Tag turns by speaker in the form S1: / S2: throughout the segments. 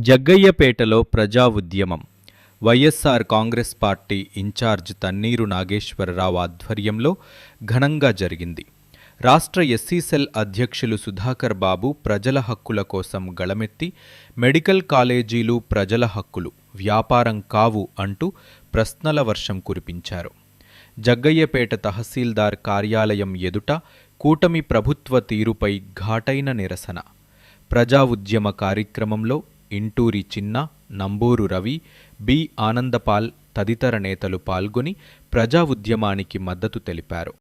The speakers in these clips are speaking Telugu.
S1: జగ్గయ్యపేటలో ప్రజా ఉద్యమం వైఎస్ఆర్ కాంగ్రెస్ పార్టీ ఇన్ఛార్జ్ తన్నీరు నాగేశ్వరరావు ఆధ్వర్యంలో ఘనంగా జరిగింది. రాష్ట్ర ఎస్సీ సెల్ అధ్యక్షులు సుధాకర్ బాబు ప్రజల హక్కుల కోసం గళమెత్తి మెడికల్ కాలేజీలు ప్రజల హక్కులు వ్యాపారం కావు అంటూ ప్రశ్నల వర్షం కురిపించారు. జగ్గయ్యపేట తహసీల్దార్ కార్యాలయం ఎదుట కూటమి ప్రభుత్వ తీరుపై ఘాటైన నిరసన. ప్రజా ఉద్యమ కార్యక్రమంలో ఇంటూరి చిన్న నంబూరు రవి బి. ఆనందపాల్ తదితర నేతలు పాల్గొని ప్రజా ఉద్యమానికి మద్దతు తెలిపారు.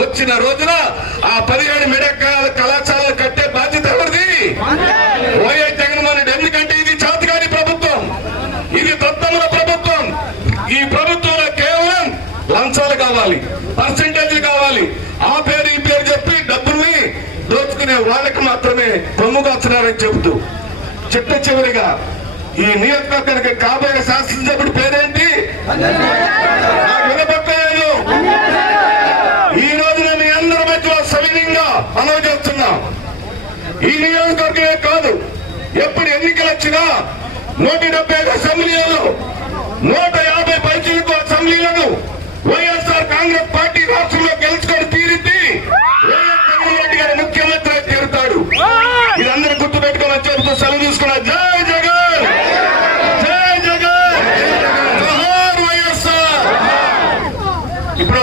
S2: వచ్చిన రోజున ఆ పరి పర్సంటేజ్ కావాలి. ఆ పేరు ఈ పేరు చెప్పి డబ్బుల్ని దోచుకునే వాళ్ళకి మాత్రమే పొమ్ముకొస్తున్నారని చెబుతూ చిట్ట చివరిగా ఈ నియోజకవర్గానికి కాబోయే శాసనసభ్యుడి పేరేంటి? వినపట్టలేదు. ఈ రోజున మీ అందరి మధ్యలో సవినీయంగా మనవి చేస్తున్నా. ఈ నియోజకవర్గమే కాదు ఎప్పుడు ఎన్నికలు వచ్చినా నూట డెబ్బై ఐదు అసెంబ్లీలో నూట ఇప్పుడు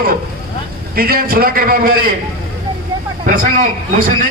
S2: విజయన్ సుధాకర్ బాబు గారి ప్రసంగం ముగిసింది.